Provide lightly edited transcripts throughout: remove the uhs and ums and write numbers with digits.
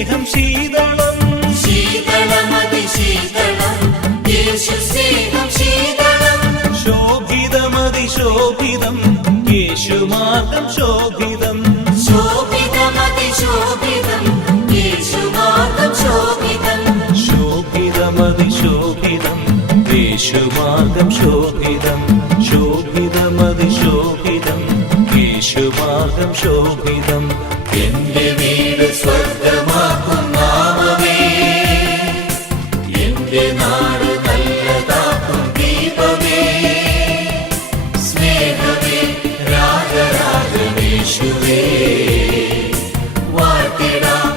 സ്നേഹം ശീതളം ശീതളമതിശീതളം യേശു സ്നേഹം ശീതളം ശോഭിതമതിശോഭിതം യേശുമാർഗം ശോഭിതം ശോഭിതമതിശോഭിതം യേശുമാർഗം ശോഭിതം ശോഭിതമതിശോഭിതം യേശുമാർഗം ശോഭിതം ശോഭിതമതിശോഭിതം യേശുമാർഗം ശോഭിതം എന്റെ വീട് സ്വർഗമാക്കും നാമമേ എന്റെ നാട് നല്ലതാക്കും ദീപമേ സ്നേഹമേ രാജരാജനേശുവേ വാഴ്ത്തിടാം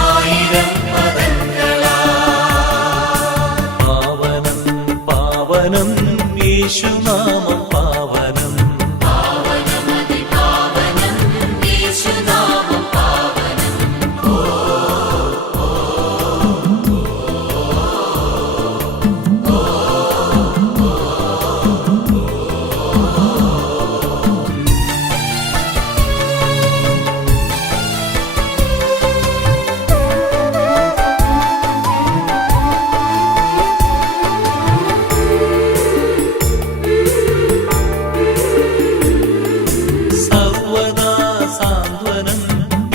ആയിരം പദങ്ങളാ പാവനം പാവനം യേശുനാമം പാവനം പാവനമതിപാവനം യേശുനാമം പാവനം സർവദാ സാന്ത്വനം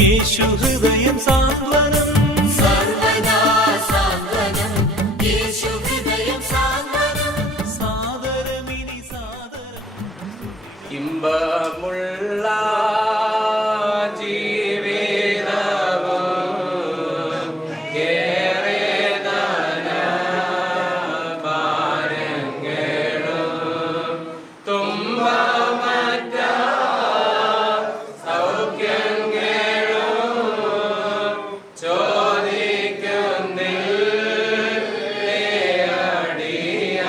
യേശു ഹൃദയം സാന്ത്വനം സർവദാ സാന്ത്വനം യേശു ഹൃദയം സാന്ത്വനം സാദരമിനി സാദരം ഇമ്പമുള്ള ജീവിതവും ഏറെ ഭാരങ്ങളും തുമ്പമറ്റ സൗഖ്യങ്ങളും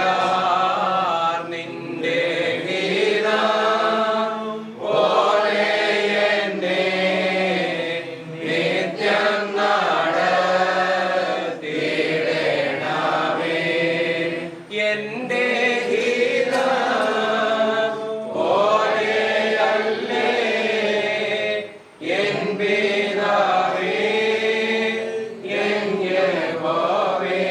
ചോദിക്കുന്നില്ലടിയാർ നിന്റെ ഗീതം പോലെ എന്നെ നിത്യം നടത്തിയിടണമേ. എന്റെ ഗീതം പോലെയല്ലേ എൻ പിതാവേ, എൻ യഹോവേ,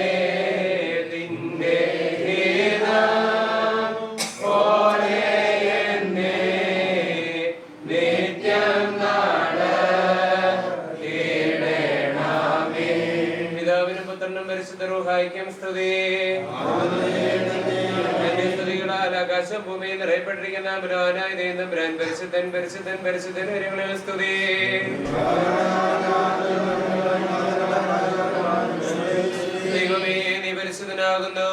നിന്റെ ഗീതം പോലെ എന്നെ നിത്യം നടത്തിയിടണമേ. പിതാവിനും പുത്രനും പരിശുദ്ധ റൂഹായിക്കും സ്തുതി. എന്റെ സ്തുതികളാൽ ആകാശം ഭൂമിയിൽ നിറയപ്പെട്ടിരിക്കുന്ന പുരാനായ ദൈവം പുരാൻ പരിശുദ്ധൻ പരിശുദ്ധൻ പരിശുദ്ധൻ വരെയുള്ള സ്തുതി. ദൈവമേ നീ പരിശുദ്ധനാകുന്നു.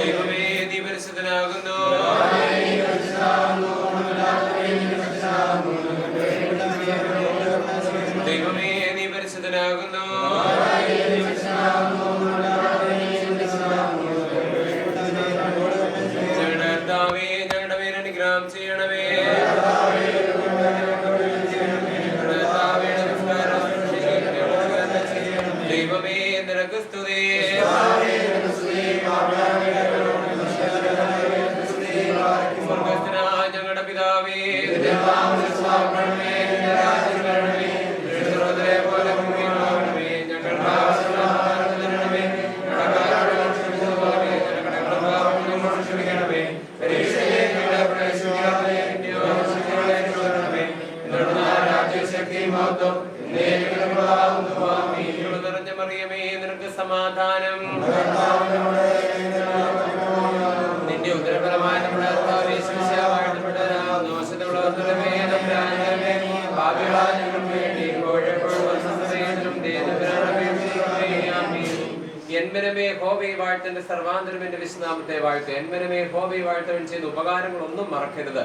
ദൈവമേ നീ പരിശുദ്ധനാകുന്നു. ദൈവമേ നീ പരിശുദ്ധനാകുന്നു. ഞങ്ങളുടെ കർത്താവേ, ഞങ്ങളുടെ മേൽ അനുഗ്രഹം ചെയ്യണമേ. ഞങ്ങളുടെ കർത്താവേ, നമസ്കാരം ദൈവമേ നിനക്ക് സ്തുതി. സ്വർഗ്ഗസ്ഥനായ ഞങ്ങളുടെ പിതാവേ, നിന്റെ നാമം പൂജിതമാകണമേ. നിന്റെ രാജ്യം വരണമേ. നിന്റെ തിരുവുള്ളത്തെ പോലെ ഭൂമിയിലും ആകണമേ. ഞങ്ങൾക്ക് ആവശ്യമുള്ള ആഹാരം തരണമേ. ഞങ്ങളുടെ കടങ്ങളോട് ക്ഷമിച്ചതുപോലെ ഞങ്ങളുടെ കടങ്ങളും ഞങ്ങളോട് ക്ഷമിക്കണമേ. പരീക്ഷയിലേക്ക് ഞങ്ങളെ പ്രവേശിപ്പിക്കാതെ പിന്നെയോ ശിക്ഷകളെ രക്ഷപ്പെടണമേ. എന്തുകൊണ്ടെന്നാൽ രാജ്യവും ശക്തിയും മഹത്വവും എന്നേക്കും ആകുന്നു. ആമേൻ. കൃപ നിറഞ്ഞ മറിയമേ, നിനക്ക് സമാധാനം. നിന്റെ ഉദരഫലമായ നമ്മുടെ കർത്താവ് യേശു മിശിഹാ വാഴ്ത്തപ്പെട്ടവനാകുന്നു. ദോഷത്തിലുള്ളവർക്കുള്ളവേ, തമ്പുരാനേ, പാപികളായ ഞങ്ങൾക്ക് വേണ്ടി ഇപ്പോഴെപ്പോഴും വന്നസമയത്തിലും ദൈവത്തിനാണ് അപേക്ഷിക്കണമേ. ആമേൻ. എന്മനമേ ഹോബി വാഴ്ത്തന്റെ സർവാന്തരം എന്റെ വിശുനാമത്തെ വാഴ്ത്തു. എന്മനമേ ഹോബി വാഴ്ത്തവൻ ചെയ്ത ഉപകാരങ്ങളൊന്നും മറക്കരുത്.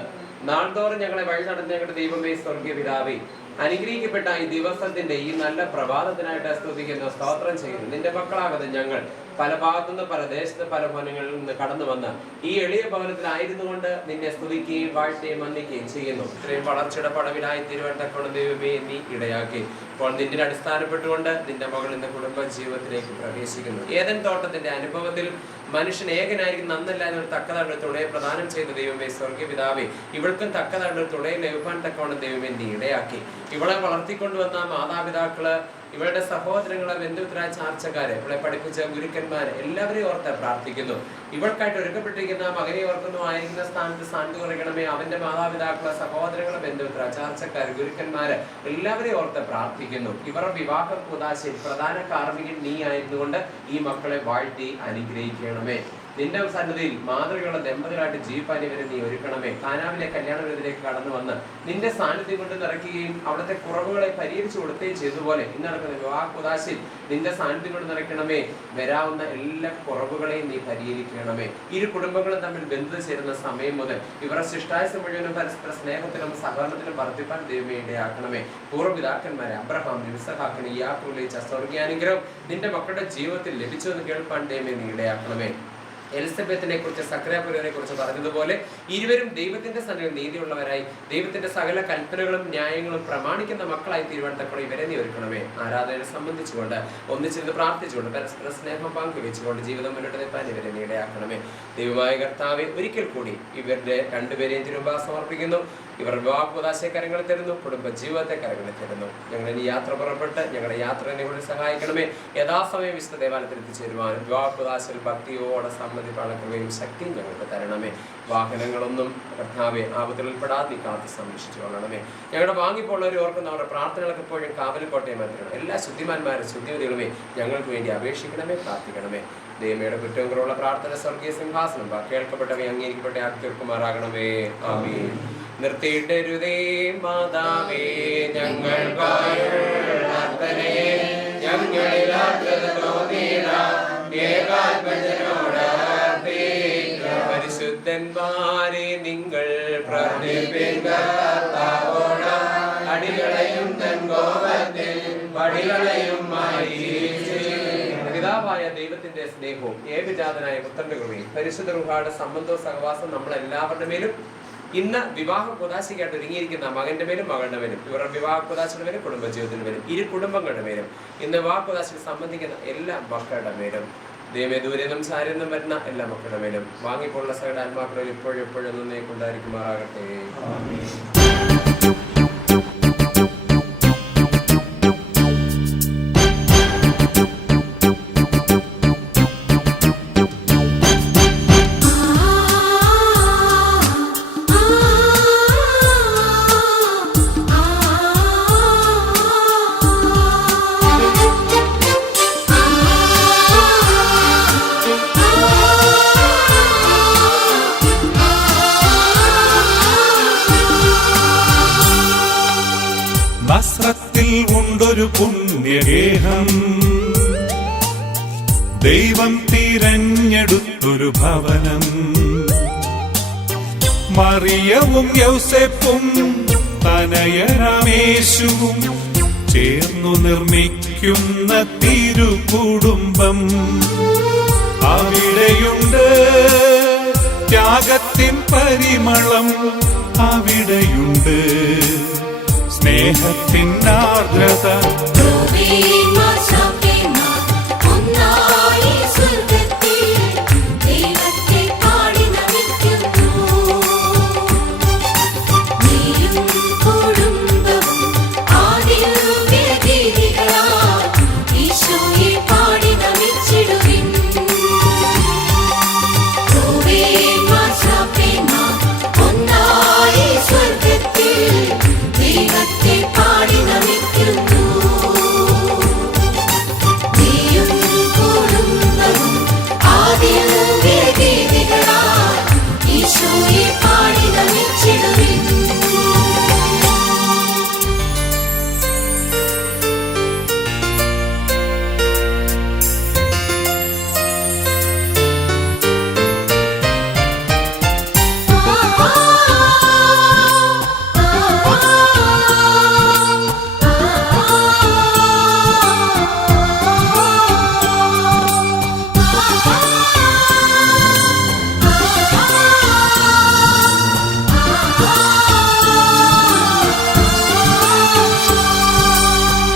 നാൾതോറും ഞങ്ങളെ വഴി നടന്ന ഞങ്ങളുടെ ദൈവമേ സ്വർഗീയ പിതാവേ, അനുഗ്രഹിക്കപ്പെട്ട ഈ ദിവസത്തിന്റെ ഈ നല്ല പ്രഭാതത്തിനായിട്ട് സ്തുതിക്കുന്നു, സ്തോത്രം ചെയ്യുന്നു. നിന്റെ മക്കളാകതെ ഞങ്ങൾ പല ഭാഗത്തുനിന്ന് പല ദേശത്ത് പല ഭവനങ്ങളിൽ നിന്ന് കടന്നു വന്ന് ഈ എളിയ ഭവനത്തിലായിരുന്നു കൊണ്ട് നിന്നെ സ്തുതിക്കുകയും വാഴ്ത്തുകയും വന്ദിക്കുകയും ചെയ്യുന്നു. ഇത്രയും വളർച്ചയുടെ പടവിലായി തിരുവട്ടക്കോണം ദൈവമേ നീ ഇടയാക്കി. ഇപ്പോൾ നിന്റെ അടിസ്ഥാനപ്പെട്ടുകൊണ്ട് നിന്റെ മകൾ ഇന്ന് കുടുംബ ജീവിതത്തിലേക്ക് പ്രവേശിക്കുന്നു. ഏദൻ തോട്ടത്തിന്റെ അനുഭവത്തിൽ മനുഷ്യൻ ഏകനായിരിക്കും നന്നല്ല എന്നൊരു തക്കതാണ്ട് തുണയെ പ്രദാനം ചെയ്ത ദൈവമേ സ്വർഗീയ പിതാവേ, ഇവൾക്കും തക്കതാണ്ട് തുണയെ ലഭിക്കാൻ തക്കവണ്ണം ദൈവമേ നീ ഇടയാക്കി. ഇവളെ വളർത്തിക്കൊണ്ടുവന്ന മാതാപിതാക്കള്, ഇവളുടെ സഹോദരങ്ങളെ, ബന്ധുമിത്രായ ചാർച്ചക്കാരെ, ഇവളെ പഠിപ്പിച്ച ഗുരുക്കന്മാരെ എല്ലാവരെയും ഓർത്ത് പ്രാർത്ഥിക്കുന്നു. ഇവൾക്കായിട്ട് ഒരുക്കപ്പെട്ടിരിക്കുന്ന മകനെ ഓർക്കുന്നു. ആയിരിക്കുന്ന സ്ഥാനത്ത് സ്ഥാനത്ത് കുറയ്ക്കണമേ. അവന്റെ മാതാപിതാക്കളെ, സഹോദരങ്ങളെ, ബന്ധുമിത്ര, ചാർച്ചക്കാര്, ഗുരുക്കന്മാര് എല്ലാവരെയും ഓർത്ത് പ്രാർത്ഥിക്കുന്നു. ഇവരുടെ വിവാഹ കൂദാശയിൽ പ്രധാന കാർമ്മികൻ നീ ആയിരുന്നുകൊണ്ട് ഈ മക്കളെ വാഴ്ത്തി അനുഗ്രഹിക്കണമേ. നിന്റെ സന്നിധിയിൽ മാതൃകളുടെ ദമ്പതികളായിട്ട് ജീവിപ്പാൻ ഇവരെ നീ ഒരുക്കണമേ. കാനാവിലെ കല്യാണ വീട്ടിലേക്ക് കടന്നു വന്ന് നിന്റെ സാന്നിധ്യം കൊണ്ട് നിറയ്ക്കുകയും അവിടുത്തെ കുറവുകളെ പരിഹരിച്ചു കൊടുക്കുകയും ചെയ്തതുപോലെ ഇന്ന് നടക്കുന്ന വിവാഹ കൂദാശയിൽ നിന്റെ സാന്നിധ്യം കൊണ്ട് നിറയ്ക്കണമേ. വരാവുന്ന എല്ലാ കുറവുകളെയും നീ പരിഹരിക്കണമേ. ഇരു കുടുംബങ്ങളും തമ്മിൽ ബന്ധു ചേരുന്ന സമയം മുതൽ ഇവരുടെ ശിഷ്ടായുസ് മുഴുവനും പരസ്പര സ്നേഹത്തിലും സഹകരണത്തിലും വർദ്ധിപ്പാൻ ദൈവമേ ഇടയാക്കണമേ. പൂർവ്വപിതാക്കന്മാരെ അബ്രഹാം, ഇസ്ഹാക്കിന്, യാക്കോബിന് ലഭിച്ച സ്വർഗീയാനുഗ്രഹം നിന്റെ മക്കളുടെ ജീവിതത്തിൽ ലഭിച്ചു എന്ന് കേൾപ്പാൻ ദൈവമേ നീ ഇടയാക്കണമേ. എലിസബത്തിനെ കുറിച്ച്, സക്രിയാപുരനെ കുറിച്ച് പറഞ്ഞതുപോലെ ഇരുവരും ദൈവത്തിന്റെ സന്നിധിയിൽ നീതിയുള്ളവരായി ദൈവത്തിന്റെ സകല കൽപ്പനകളും ന്യായങ്ങളും പ്രമാണിക്കുന്ന മക്കളായി തീരുവാൻ തക്കോളം ഇവരെ നീ ഒരുക്കണമേ. ആരാധനയെ സംബന്ധിച്ചുകൊണ്ട് ഒന്നിച്ചിരുന്ന് പ്രാർത്ഥിച്ചുകൊണ്ട് പരസ്പര സ്നേഹം പങ്കുവെച്ചുകൊണ്ട് ജീവിതം മുന്നോട്ട് നിൽപ്പാൻ ഇവരെ നീ ഇടയാക്കണമേ. ദൈവമായ കർത്താവെ, ഒരിക്കൽ കൂടി ഇവരുടെ രണ്ടുപേരെയും തിരുമുമ്പാകെ സമർപ്പിക്കുന്നു. ഇവർ വിവാഹ കൂദാശയെ കരങ്ങളിൽ തരുന്നു, കുടുംബ ജീവിതത്തെ കരങ്ങളിൽ തരുന്നു. ഞങ്ങൾ ഇനി യാത്ര പുറപ്പെട്ട് ഞങ്ങളുടെ യാത്രയെ കൂടി സഹായിക്കണമേ. യഥാസമയം വിശുദ്ധ ദേവാലയത്തിൽ എത്തിച്ചേരുവാനും വിവാഹ കൂദാശയിൽ ഭക്തിയോടെ സമ്മതിപ്പാളക്കുകയും ശക്തിയും ഞങ്ങൾക്ക് തരണമേ. വാഹനങ്ങളൊന്നും കർത്താവെ ആപത്തിൽ ഉൾപ്പെടാതെ നീ കാത്ത് സംരക്ഷിച്ചു കൊള്ളണമേ. ഞങ്ങളുടെ വാങ്ങിപ്പോളവരെ ഓർക്കുന്ന അവരുടെ പ്രാർത്ഥനകൾക്ക് എപ്പോഴും കാവൽ കോട്ടയം തരണം. എല്ലാ ശുദ്ധിമാന്മാരും ശുദ്ധിമതികളുമേ ഞങ്ങൾക്ക് വേണ്ടി അപേക്ഷിക്കണമേ, പ്രാർത്ഥിക്കണമേ. ദൈവമയുടെ കുറ്റവും കുറവുള്ള പ്രാർത്ഥന സ്വർഗീയ സിംഹാസനം കേൾക്കപ്പെട്ടവയെ അംഗീകരിക്കപ്പെട്ട ആക്കിർക്കുമാറാകണമേ. ആമേൻ. നിർത്തിയിട്ടരുതേ മാതാവേ ഞങ്ങൾക്കായി ഞങ്ങളിൽ പരിശുദ്ധന്മാരെ നിങ്ങൾ അടികളെയും പിതാവായ ദൈവത്തിന്റെ സ്നേഹവും ഏകജാതനായ പുത്രന്റെ കൃപയും പരിശുദ്ധ റൂഹായുടെ സംബന്ധവും സഹവാസം നമ്മളെല്ലാവരുടെ മേലും ഇന്ന് വിവാഹ കൂദാശയ്ക്കായിട്ട് ഒരുങ്ങിയിരിക്കുന്ന മകന്റെ മേലും മകളുടെ മേലും ഇവരുടെ വിവാഹ കൂദാശയുടെ മേലും കുടുംബജീവിതത്തിന്റെ മേലും ഇരു കുടുംബങ്ങളുടെ മേലും ഇന്ന് വിവാഹ കൂദാശയിൽ സംബന്ധിക്കുന്ന എല്ലാ മക്കളുടെ മേലും ദൈവമേ ദൂരെന്നും സാരെന്നും വരുന്ന എല്ലാ മക്കളുടെ മേലും വാങ്ങിപ്പോലുള്ള സകല ആത്മാക്കളിൽ ഇപ്പോഴും എപ്പോഴും നന്നേക്കൊണ്ടായിരിക്കുമാറാകട്ടെ. നസ്രത്തിൽ ഉണ്ടൊരു പുണ്യഗേഹം, ദൈവം തിരഞ്ഞെടുത്തൊരു ഭവനം. മറിയവും യൗസേപ്പും തനയരാമേശുവും ചേർന്നു നിർമ്മിക്കുന്ന തിരുകുടുംബം. അവിടെയുണ്ട് ത്യാഗത്തിൻ പരിമളം, അവിടെയുണ്ട് സ്നേഹത്തിൻ ആർദ്രത.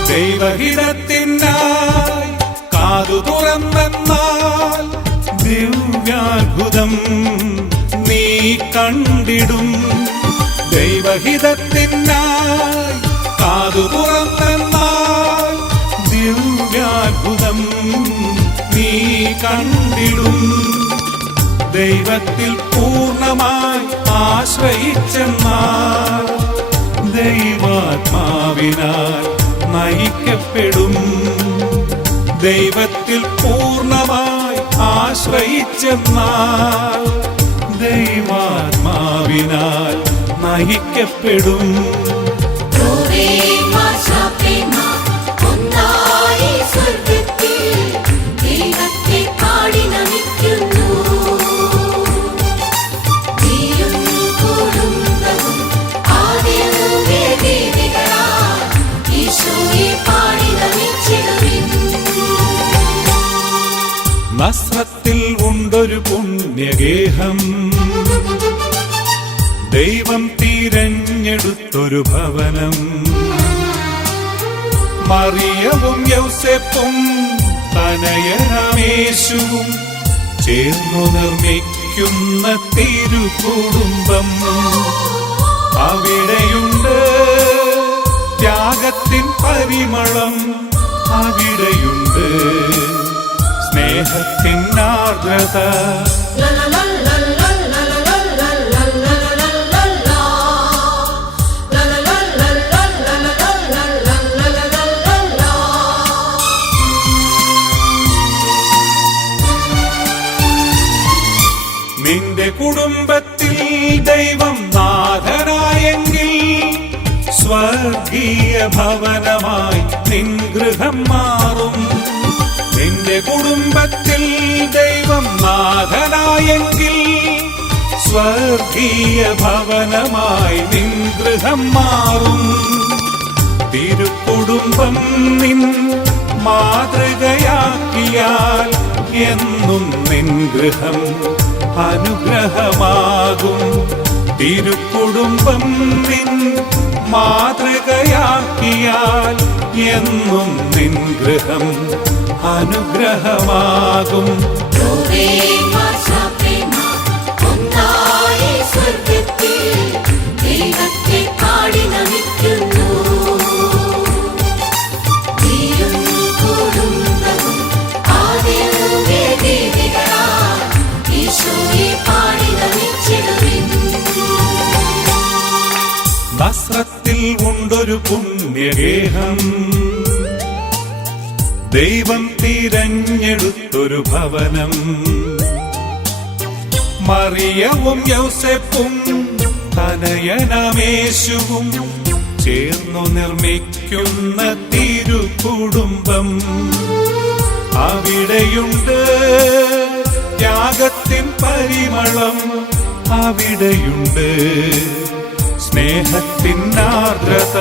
ദൈവഹിതത്തിനായി കാതു തുറന്നെന്നാൽ ത്യാഗാത്ഭുതം നീ കണ്ടിടും. ദൈവഹിതത്തിനായി കാതു തുറന്നാൽ ദിവ്യാത്ഭുതം നീ കണ്ടിടും. ദൈവത്തിൽ പൂർണ്ണമായി ആശ്രയിച്ചെന്നാൽ ദൈവാത്മാവിനാൽ നയിക്കപ്പെടും. ദൈവത്തിൽ പൂർണ്ണമായി ആശ്രയിച്ചെന്നാൽ ദൈവാത്മാവിനാൽ നയിക്കപ്പെടും. നസ്രത്തിൽ ഉണ്ടൊരു പുണ്യഗേഹം, ദൈവം തിരഞ്ഞെടുത്തൊരു ഭവനം. മറിയവും യൗസേപ്പും തനയനാമേശുവും ചേർന്നു നിർമ്മിക്കുന്ന തിരുകുടുംബം. അവിടെയുണ്ട് ത്യാഗത്തിൻ പരിമളം, അവിടെയുണ്ട് സ്നേഹത്തിൻ ആർദ്രത. നിന്റെ കുടുംബത്തിൽ ദൈവം നാഥനായെങ്കിൽ സ്വർഗീയ ഭവനമായി നിൻ ഗൃഹം മാറും. നിന്റെ കുടുംബത്തിൽ ദൈവം നാഥനായെങ്കിൽ സ്വർഗീയ ഭവനമായി നിൻ ഗൃഹം മാറും. തിരുക്കുടുംബം നിൻ മാതൃകയാക്കിയാൽ എന്നും നിൻ ഗൃഹം അനുഗ്രഹമാകും. തിരുക്കുടുംബം നിൻ മാതൃകയാക്കിയാൽ എന്നും നിൻ ഗൃഹം അനുഗ്രഹമാകും. നസ്രത്തിൽ ഉണ്ടൊരു പുണ്യഗേഹം, ദൈവം തിരഞ്ഞെടുത്തൊരു ഭവനം. മറിയവും യൗസേപ്പും തനയനാമേശുവും ചേർന്നു നിർമ്മിക്കുന്ന തിരുകുടുംബം. അവിടെയുണ്ട് ത്യാഗത്തിൻ പരിമളം, അവിടെയുണ്ട് സ്നേഹത്തിൻ ആർദ്രത.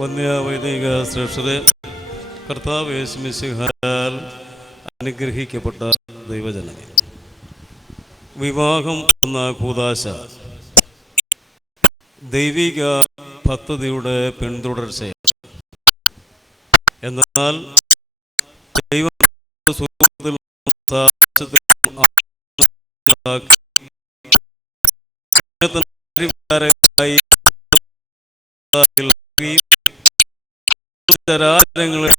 വന്യവൈദിക ശ്രേഷ്ഠരെ, കർത്താവ് യേശു മിശിഹായാൽ അനുഗ്രഹിക്കപ്പെട്ട ദൈവജനമേ, വിവാഹം എന്ന കൂദാശ ദൈവിക പദ്ധതിയുടെ പിന്തുടർച്ചയാണ്. എന്നാൽ ദൈവം ചരാചരങ്ങളെ